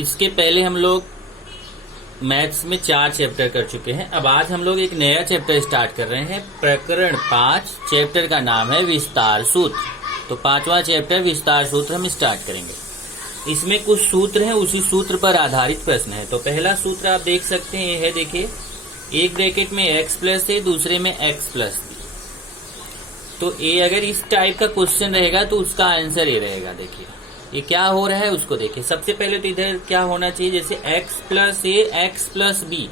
इसके पहले हम लोग मैथ्स में 4 चैप्टर कर चुके हैं। अब आज हम लोग एक नया चैप्टर स्टार्ट कर रहे हैं, प्रकरण 5। चैप्टर का नाम है विस्तार सूत्र। तो 5वां चैप्टर विस्तार सूत्र हम स्टार्ट करेंगे। इसमें कुछ सूत्र हैं, उसी सूत्र पर आधारित प्रश्न है। तो पहला सूत्र आप देख सकते हैं, ये है, देखिए, एक ब्रैकेट में x प्लस है, दूसरे में x प्लस बी। तो ये अगर इस टाइप का क्वेश्चन रहेगा तो उसका आंसर ये रहेगा। देखिए ये क्या हो रहा है उसको देखिए। सबसे पहले तो इधर क्या होना चाहिए, जैसे x प्लस ए एक्स प्लस बी,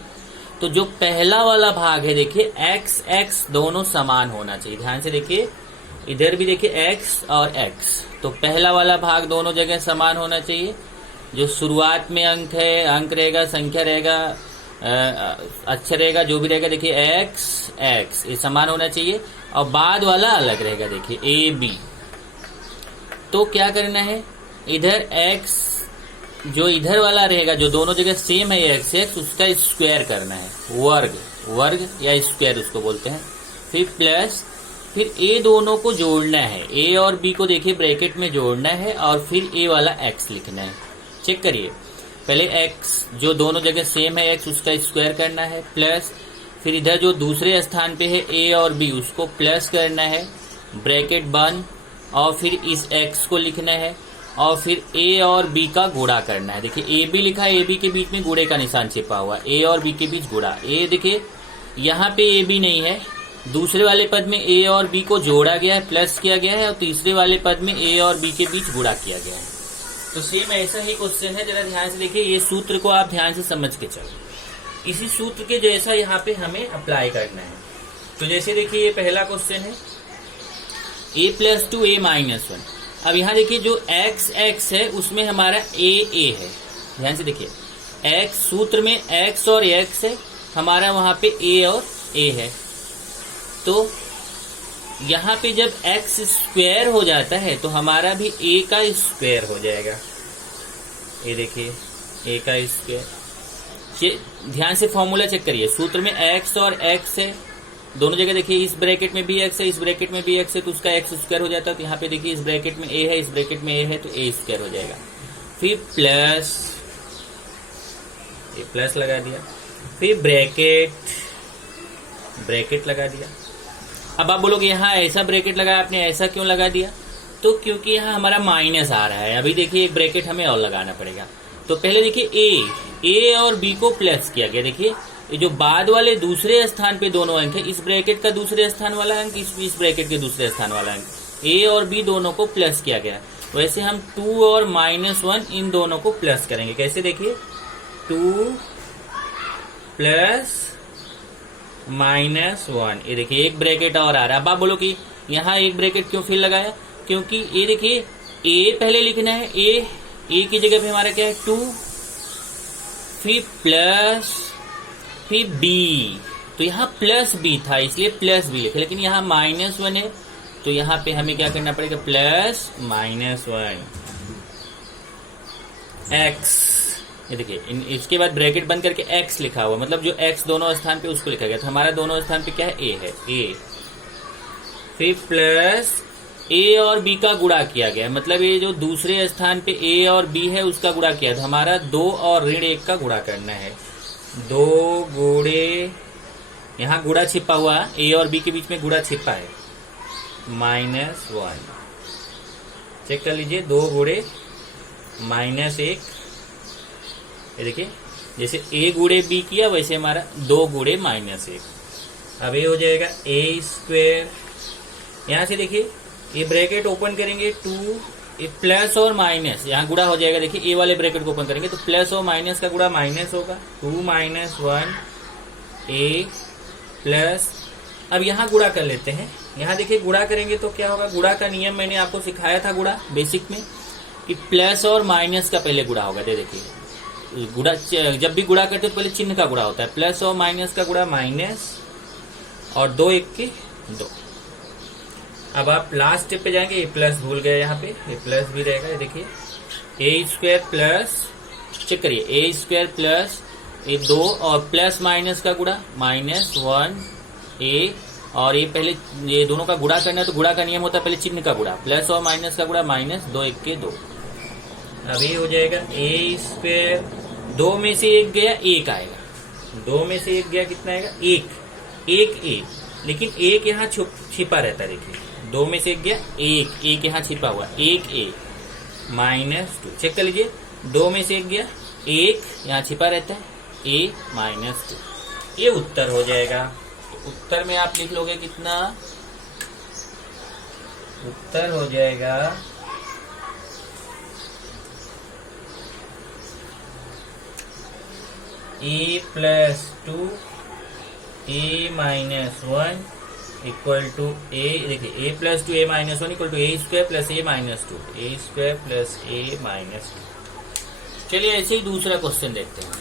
तो जो पहला वाला भाग है देखिए x x दोनों समान होना चाहिए। ध्यान से देखिए, इधर भी देखिए x और x, तो पहला वाला भाग दोनों जगह समान होना चाहिए। जो शुरुआत में अंक है, अंक रहेगा, संख्या रहेगा, अक्षर रहेगा, जो भी रहेगा, देखिए x x ये समान होना चाहिए, और बाद वाला अलग रहेगा। देखिए ए बी, तो क्या करना है, इधर x जो इधर वाला रहेगा, जो दोनों जगह सेम है x x, उसका स्क्वायर करना है, वर्ग, वर्ग या स्क्वायर उसको बोलते हैं। फिर प्लस, फिर ए दोनों को जोड़ना है, ए और बी को देखिए ब्रैकेट में जोड़ना है, और फिर ए वाला x लिखना है। चेक करिए, पहले x जो दोनों जगह सेम है x, उसका स्क्वायर करना है, प्लस फिर इधर जो दूसरे स्थान पे है a और b, उसको प्लस करना है, ब्रैकेट बंद, और फिर इस x को लिखना है, और फिर a और b का गुणा करना है। देखिए a b लिखा है, a b के बीच में गुणे का निशान छिपा हुआ, a और b के बीच गुणा। a देखिए यहाँ पे a b नहीं है, दूसरे वाले पद में a और b को जोड़ा गया है, प्लस किया गया है, और तीसरे वाले पद में a और b के बीच गुणा किया गया है। तो सेम ऐसा ही क्वेश्चन है, जरा ध्यान से देखिए, ये सूत्र को आप ध्यान से समझ के चलो। इसी सूत्र के जैसा यहाँ पे हमें अप्लाई करना है। तो जैसे देखिए ये पहला क्वेश्चन है, a प्लस 2 a माइनस 1। अब यहाँ देखिए जो x x है उसमें हमारा a a है। ध्यान से देखिए, x सूत्र में x और x है, हमारा वहां पे a और a है। तो यहाँ पे जब x स्क्वायर हो जाता है तो हमारा भी a का स्क्वायर हो जाएगा। ये देखिए a का स्क्वायर। ध्यान से फॉर्मूला चेक करिए, सूत्र में x और x है, दोनों जगह देखिए, इस ब्रैकेट में भी x है, इस ब्रैकेट में भी x है, तो उसका x स्क्वायर हो जाता है। तो यहाँ पे देखिए इस ब्रैकेट में a है, इस ब्रैकेट में a है, तो a स्क्वायर हो जाएगा। फिर प्लस, ये प्लस लगा दिया, फिर ब्रैकेट, ब्रैकेट लगा दिया। अब आप बोलोगे यहाँ ऐसा ब्रैकेट लगाया आपने, ऐसा क्यों लगा दिया? तो क्योंकि यहाँ हमारा माइनस आ रहा है। अभी देखिए एक ब्रैकेट हमें और लगाना पड़ेगा। तो पहले देखिए a और b को प्लस किया गया। देखिए ये जो बाद वाले दूसरे स्थान पे दोनों अंक है, इस ब्रैकेट का दूसरे स्थान वाला अंक, इस ब्रैकेट के दूसरे स्थान वाला अंक, a और b दोनों को प्लस किया गया। वैसे हम 2 और -1 इन दोनों को प्लस करेंगे। कैसे देखिए, 2 प्लस -1। ये देखिए एक ब्रैकेट और आ रहा है। अब आप बोलो कि यहाँ एक ब्रैकेट क्यों फिर लगाया? क्योंकि ये देखिए a पहले लिखना है, a की जगह पे हमारा क्या है 2, फिर प्लस, फिर b, तो यहाँ प्लस b था इसलिए प्लस b लिखे, लेकिन यहाँ -1 है तो यहाँ पे हमें क्या करना पड़ेगा, प्लस -1 x। ये देखिए इसके बाद ब्रैकेट बंद करके x लिखा हुआ, मतलब जो x दोनों स्थान पे उसको लिखा गया। तो हमारा दोनों स्थान पे क्या है, a है, a। फिर प्लस a और b का गुणा किया गया, मतलब ये जो दूसरे स्थान पे a और b है उसका गुणा किया। तो हमारा 2 और -1 का गुणा करना है। 2 गुणे, यहाँ गुणा छिपा हुआ, a और b के बीच में गुणा छिपा है, -1। चेक कर लीजिए, 2 गुणे -1। ये देखिए जैसे a गुणे b किया वैसे हमारा 2 गुणे -1। अब ये हो जाएगा a स्क्वायर। यहाँ से देखिए ये ब्रैकेट ओपन करेंगे, 2, ये प्लस और माइनस, यहाँ गुणा हो जाएगा। देखिए ए वाले ब्रैकेट को ओपन करेंगे तो प्लस और माइनस का गुणा माइनस होगा, 2 - 1 a प्लस। अब यहाँ गुणा कर लेते हैं। यहाँ देखिए गुणा करेंगे तो क्या होगा, गुणा का नियम मैंने आपको सिखाया था गुणा बेसिक में, कि प्लस और माइनस का पहले गुणा होगा। देखिए गुणा, जब भी गुणा करते तो पहले चिन्ह का गुणा होता है, प्लस और माइनस का गुणा माइनस, और 2 1 के 2। अब आप लास्ट स्टेप पे जाएंगे, ये प्लस भूल गए, यहाँ पे ये प्लस भी रहेगा। ये देखिए a स्क्वायर प्लस, चेक करिए, a स्क्वायर प्लस ये 2 और प्लस माइनस का गुणा -1 a, और ये पहले ये दोनों का गुणा करना है तो गुणा का नियम होता है पहले चिन्ह का गुणा, प्लस और माइनस का गुणा, -2 1 के 2। अभी हो जाएगा ए स्क्वायर, दो में से एक गया एक आएगा, दो में से एक गया कितना आएगा एक, एक ए, लेकिन एक यहाँ छिपा रहता है, देखिए दो में से एक गया एक यहाँ छिपा हुआ, एक ए -2, चेक कर लीजिए, दो में से एक गया एक यहाँ छिपा रहता है, ए -2, ये उत्तर हो जाएगा। तो उत्तर में आप लिख लोगे कितना, उत्तर हो जाएगा a+2 a-1 इक्वल टू ए, देखिए a+2 a-1 equal to a² plus a-2, a² plus a-2। चलिए ऐसे ही दूसरा क्वेश्चन देखते हैं।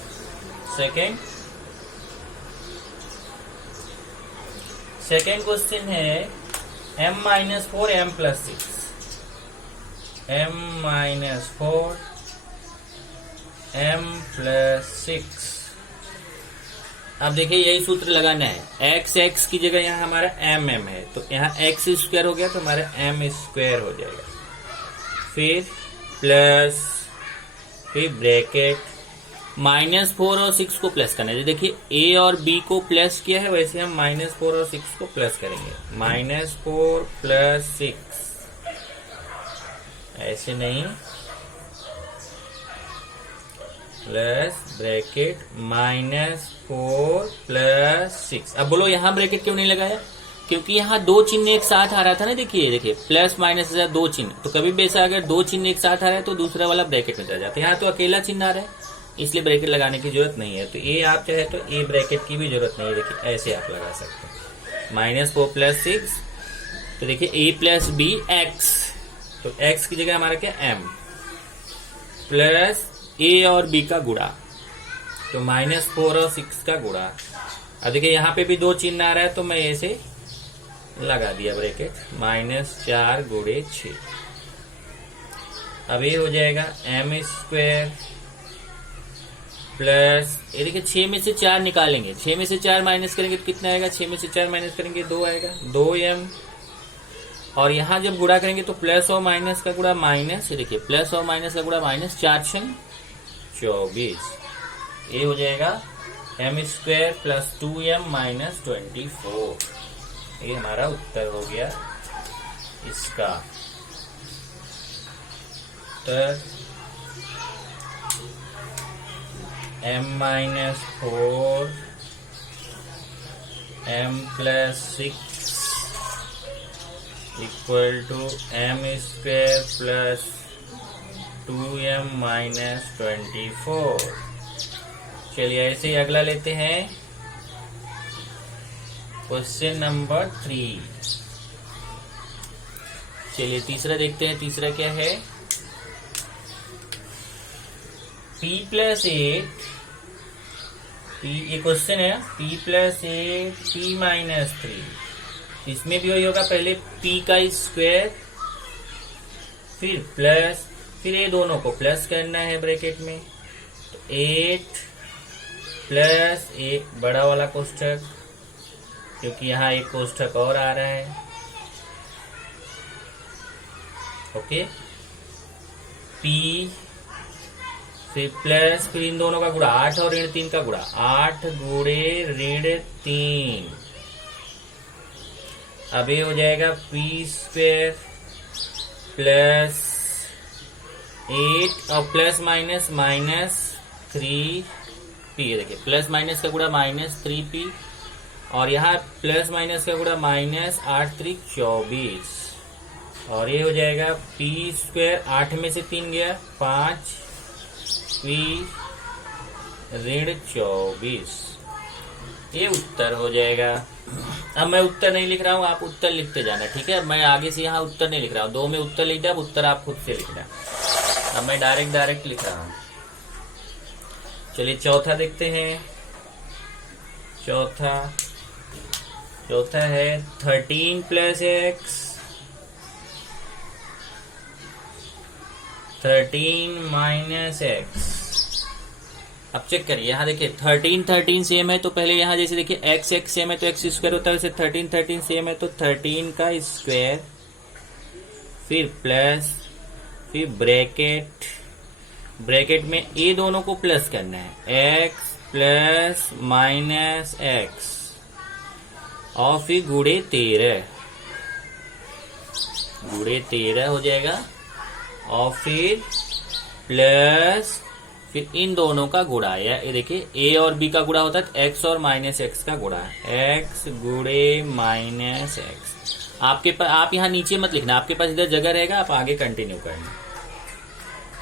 सेकेंड क्वेश्चन है m-4 m+6, m-4 m+6। अब देखिए यही सूत्र लगाना है, x की जगह यहाँ हमारा m है, तो यहाँ x² हो गया तो हमारा m² हो जाएगा, फिर प्लस, फिर ब्रैकेट, -4 और 6 को प्लस करना है। देखिए a और b को प्लस किया है, वैसे हम -4 और 6 को प्लस करेंगे, -4 + 6, ऐसे नहीं, प्लस ब्रैकेट -4 + 6। अब बोलो यहाँ ब्रैकेट क्यों नहीं लगाया, क्योंकि यहाँ दो चिन्ह एक साथ आ रहा था ना, देखिए प्लस माइनस दो चिन्ह, तो कभी भी ऐसा अगर दो चिन्ह एक साथ आ रहा है तो दूसरा वाला ब्रैकेट में चला जाता है, यहाँ तो अकेला चिन्ह आ रहा है, इसलिए ब्रैकेट लगाने की जरूरत नहीं है। तो ये आप चाहे तो ए ब्रैकेट की भी जरूरत नहीं है, देखिए ऐसे आप लगा सकते हैं, -4 + 6, तो देखिए a + b x, तो x की जगह हमारा क्या m, प्लस a और b का गुणा, तो -4 और 6 का गुणा। अब देखिए यहाँ पे भी दो चिन्ह आ रहा है, तो मैं ऐसे लगा दिया ब्रैकेट, -4 × 6। अब ये हो जाएगा m² प्लस, ये देखिए 6 में से 4 निकालेंगे, 6 में से 4 माइनस करेंगे तो कितना आएगा, 6 में से 4 माइनस करेंगे 2 आएगा, 2m, और यहाँ जब गुणा करेंगे तो प्लस और माइनस का गुणा माइनस, ये देखिए प्लस और माइनस का गुणा माइनस, 4×6 = 24, ये हो जाएगा m² + 2m - 24। ये हमारा उत्तर हो गया इसका उत्तर, m-4 m+6 equal to m² + 2m - 24। चलिए ऐसे ही अगला लेते हैं, क्वेश्चन नंबर 3। चलिए तीसरा देखते हैं, तीसरा क्या है, p + 8, ये क्वेश्चन है, p + 8 p - 3, इसमें भी वही होगा, पहले p का स्क्वायर, फिर प्लस, फिर ये दोनों को प्लस करना है ब्रैकेट में, तो 8 प्लस एक बड़ा वाला कोष्ठक, क्योंकि यहाँ एक कोष्ठक और आ रहा है, ओके, p, फिर प्लस, फिर इन दोनों का गुणा, 8 और ऋण 3 का गुणा, 8 × ऋण 3। अब ये हो जाएगा p² प्लस 8 और प्लस माइनस -3p, देखिए प्लस माइनस का गुणा -3p, और यहाँ प्लस माइनस का गुणा -8 × 3 = 24, और ये हो जाएगा p², 8 में से 3 गया 5p ऋण 24, ये उत्तर हो जाएगा। अब मैं उत्तर नहीं लिख रहा हूँ, आप उत्तर लिखते जाना, ठीक है, मैं आगे से यहाँ उत्तर नहीं लिख रहा हूँ, 2 में उत्तर लिख दिया, अब उत्तर आप खुद से लिखना। अब मैं डायरेक्ट लिख रहा हूँ। चलिए चौथा देखते हैं, चौथा है 13 + x 13 - x। अब चेक करिए, यहाँ देखिए 13 सेम है, तो पहले यहाँ जैसे देखिए x सेम है तो x² होता है, वैसे 13 सेम है तो 13 का स्क्वायर, फिर प्लस, फिर ब्रैकेट ब्रैकेट में ए दोनों को प्लस करना है, एक्स प्लस माइनस एक्स और फिर गुणे 13 हो जाएगा और फिर प्लस फिर इन दोनों का गुणा। या ये देखिए ए और बी का गुणा होता है एक्स और माइनस एक्स का गुणा, एक्स गुणे माइनस एक्स। आपके पास, आप यहाँ नीचे मत लिखना, आपके पास इधर जगह रहेगा, आप आगे कंटिन्यू करना।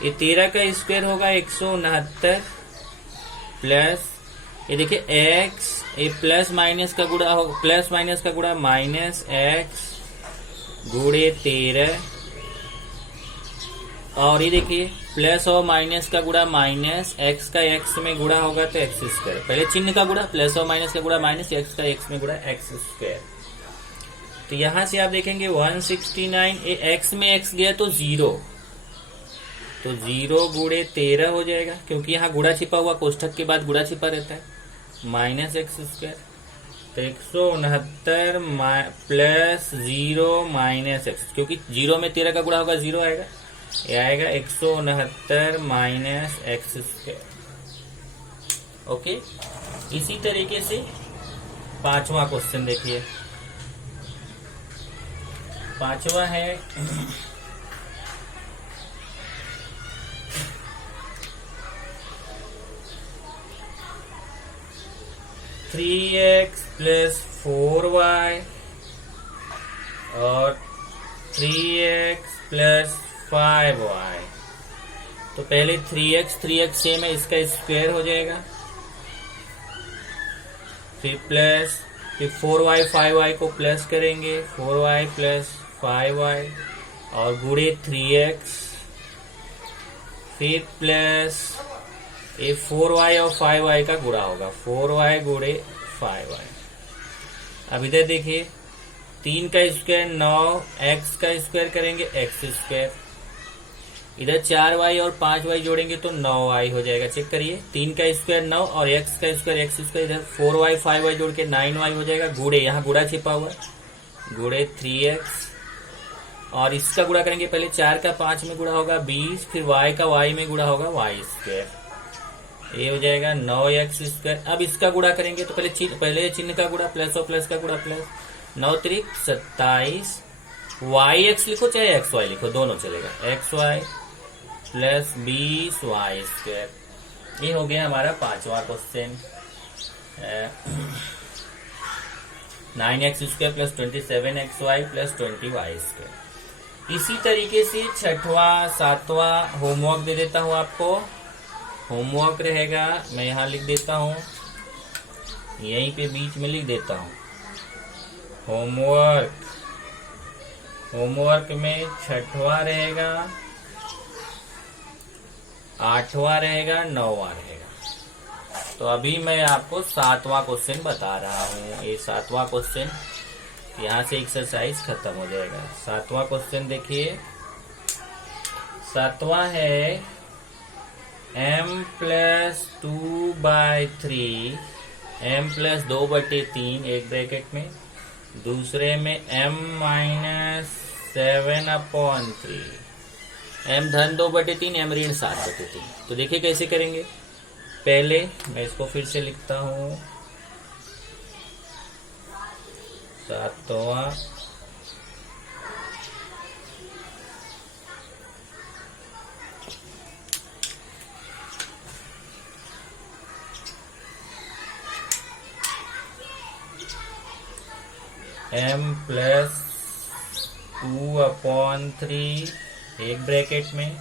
ये 13 का स्क्वायर होगा 169 प्लस ये देखिए एक्स, ये प्लस माइनस का गुणा हो, प्लस माइनस का गुणा माइनस एक्स गुणे 13 और ये देखिए प्लस और माइनस का गुणा माइनस एक्स का एक्स में गुणा होगा तो एक्स स्क्वायर। पहले चिन्ह का गुणा, प्लस और माइनस का गुणा माइनस एक्स का एक्स में गुणा एक्स स्क्वायर। तो यहां से आप देखेंगे 169, एक्स में एक्स गया तो 0, तो 0 गुणे 13 हो जाएगा क्योंकि यहाँ गुणा छिपा हुआ, कोष्ठक के बाद गुणा छिपा रहता है, माइनस एक्स स्क्वायर। तो 169 प्लस 0 माइनस एक्स, क्योंकि 0 में 13 का गुणा होगा 0 आएगा, ये आएगा 169 माइनस एक्स स्क्वायर। ओके, इसी तरीके से 5वां क्वेश्चन देखिए। 5वां है 3x प्लस 4y और 3x प्लस 5y। तो पहले 3x सेम है, इसका स्क्वायर हो जाएगा, फिर प्लस, फिर 4y 5y को प्लस करेंगे, 4y प्लस 5y और गुणे 3x, फिर प्लस ये 4y और 5y का गुणा होगा, 4y गुणे 5y। अब इधर देखिए 3 का स्क्वायर 9, x का स्क्वायर करेंगे x स्क्वायर, इधर 4y और 5y जोड़ेंगे तो 9y हो जाएगा। चेक करिए, 3 का स्क्वायर 9 और x का स्क्वायर x स्क्वायर, इधर 4y 5y जोड़ के 9y हो जाएगा, गुणे यहाँ गुणा छिपा हुआ गुणे 3x और इसका गुणा करेंगे, पहले 4 का 5 में गुणा होगा 20, फिर y का y में गुणा होगा y स्क्वायर, ये हो जाएगा 9x स्क्वायर। अब इसका गुणा करेंगे तो पहले चिन्ह का गुणा, प्लस और प्लस का गुणा, प्लस 9 त्रिक 27, yx लिखो चाहे xy लिखो, दोनों चलेगा, xy प्लस 20y स्क्वायर। ये हो गया हमारा 5वां question. 9x square plus 27xy plus 20y square. इसी तरीके से 6वां 7वां होमवर्क दे देता हूं आपको। होमवर्क रहेगा, मैं यहाँ लिख देता हूँ, यहीं पे बीच में लिख देता हूँ होमवर्क में 6वां रहेगा, 8वां रहेगा, 9वां रहेगा। तो अभी मैं आपको 7वां क्वेश्चन बता रहा हूँ। ये 7वां क्वेश्चन, यहाँ से एक्सरसाइज खत्म हो जाएगा। 7वां क्वेश्चन देखिए, 7वां है m प्लस 2/3, m प्लस 2/3 एक ब्रैकेट में, दूसरे में m माइनस 7/3, m धन 2/3, m ऋण 7/3। तो देखिए कैसे करेंगे। पहले मैं इसको फिर से लिखता हूँ, 7वां m प्लस 2/3 एक ब्रैकेट में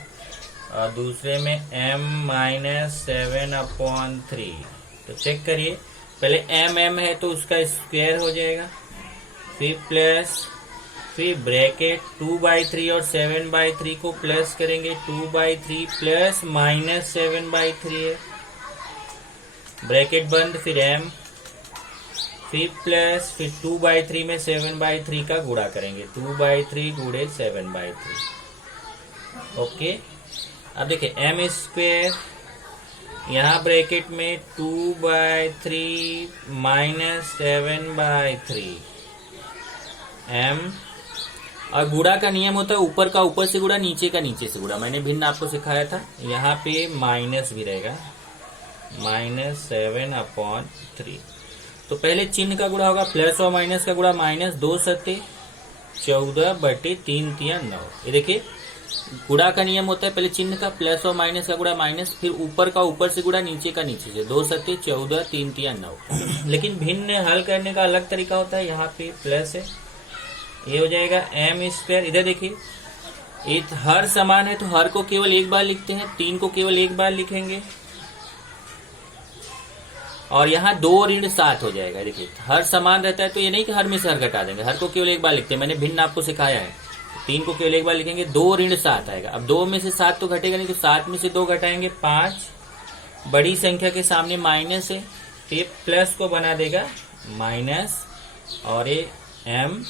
और दूसरे में m माइनस 7/3। तो चेक करिए, पहले m है तो उसका स्क्वायर हो जाएगा, फिर प्लस, फिर ब्रैकेट 2/3 और 7/3 को प्लस करेंगे, 2/3 प्लस माइनस 7/3 है, ब्रैकेट बंद, फिर m, फिर प्लस, फिर 2/3 में 7/3 का गुणा करेंगे, 2/3 गुणे 7/3। ओके, अब देखिए m स्क्वायर, यहाँ ब्रैकेट में 2/3 माइनस 7/3 m, और गुणा का नियम होता है ऊपर का ऊपर से गुणा, नीचे का नीचे से गुणा। मैंने भिन्न आपको सिखाया था। यहाँ पे माइनस भी रहेगा, -7/3। तो पहले चिन्ह का गुणा होगा, प्लस और माइनस का गुणा, माइनस 2 सत्ते 14/3 तिया 9। ये देखिए गुणा का नियम होता है पहले चिन्ह का, प्लस और माइनस का गुणा माइनस, फिर ऊपर का ऊपर से गुणा, नीचे का नीचे से। 2 सत्ते 14 3 तिया 9। लेकिन भिन्न हल करने का अलग तरीका होता है। यहाँ पे प्लस है, ये हो जाएगा m²। इधर देखिए ये हर समान है तो हर को केवल एक बार लिखते हैं, 3 को केवल एक बार लिखेंगे। और यहाँ 2 ऋण 7 हो जाएगा। देखिए हर समान रहता है तो ये नहीं कि हर में से हर घटा देंगे, हर को केवल एक बार लिखते हैं। मैंने भिन्न आपको सिखाया है। 3 को केवल एक बार लिखेंगे, 2 ऋण 7 आएगा। अब 2 में से 7 तो घटेगा नहीं, तो 7 में से 2 घटाएंगे 5। बड़ी संख्या के सामने माइनस है तो ये प्लस को बना देगा माइनस, और ये m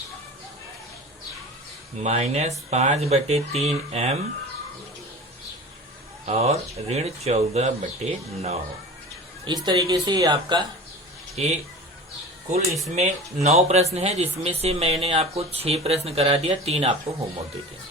-5/3m और ऋण 14/9। इस तरीके से आपका ये कुल इसमें 9 प्रश्न है, जिसमें से मैंने आपको 6 प्रश्न करा दिया, 3 आपको होमवर्क देते हैं।